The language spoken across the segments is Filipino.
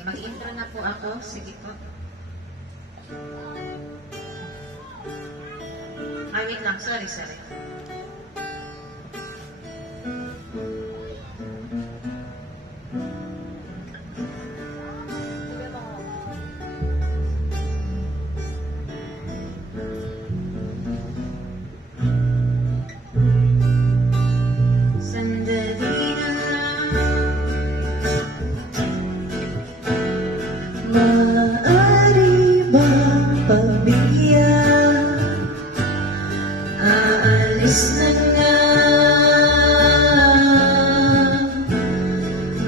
Sige, mag-intro na po ako. Sige po. Ay, wait lang. Sorry. Sandali na maaari bang pagbigyan? Aalis na nga.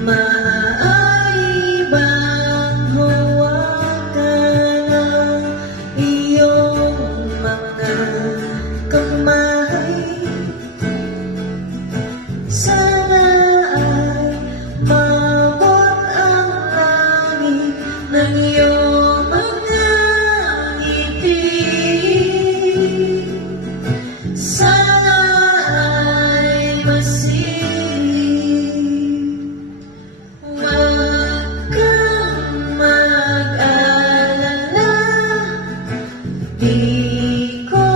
Maaari bang hawakan ang iyong mga kamay? Sana ay maabot ang langit ng iyong mga ngiti. Sana ay masilip. Huwag kang mag-alala, di ko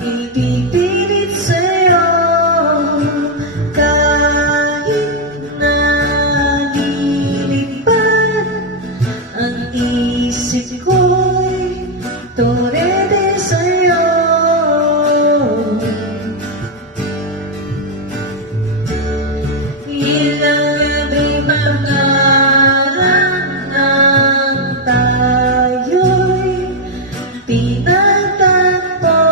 ipipilit sa'yo. Kahit nalilipad ang isip ko'y torede sa'yo. Ilang gabi pangarap ng tayo'y pinagtagpo,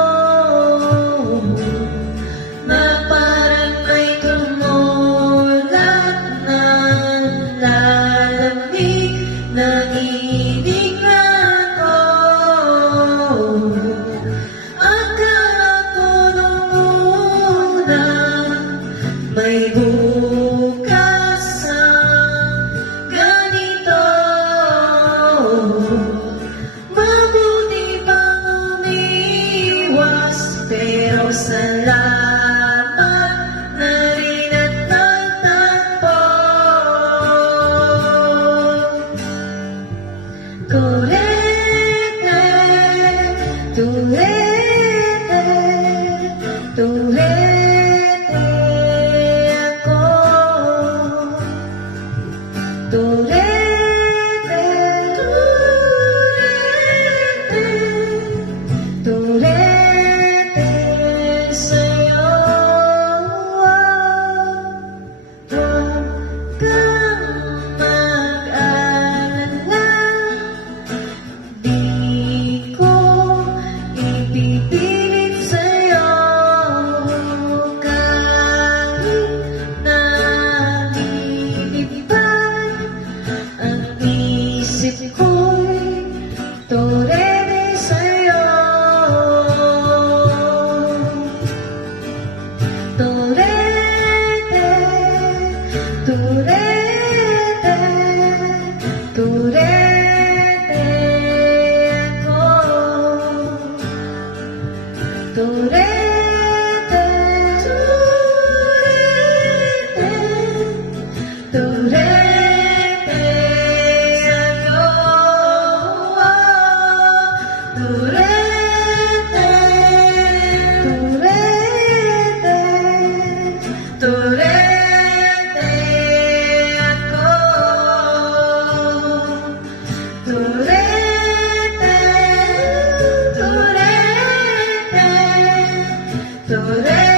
na parang may tumulat ng lalamig ng iningan ko. Akala ko nung una may bukas ang ganito. Mabuti pang umiwas, pero salamat na rin at nagtagpo. Turete, turete, turete ako. Turete, turete, turete sa'yo. Huwag kang mag-alala, di ko ipipilit sa'yo. Kahit nalilipad ang isip ko'y torede sa'yo. Turete, turete, turete ako. Turete, turete, turete ako. Turete, turete, turete ako. Turete, turete, turete.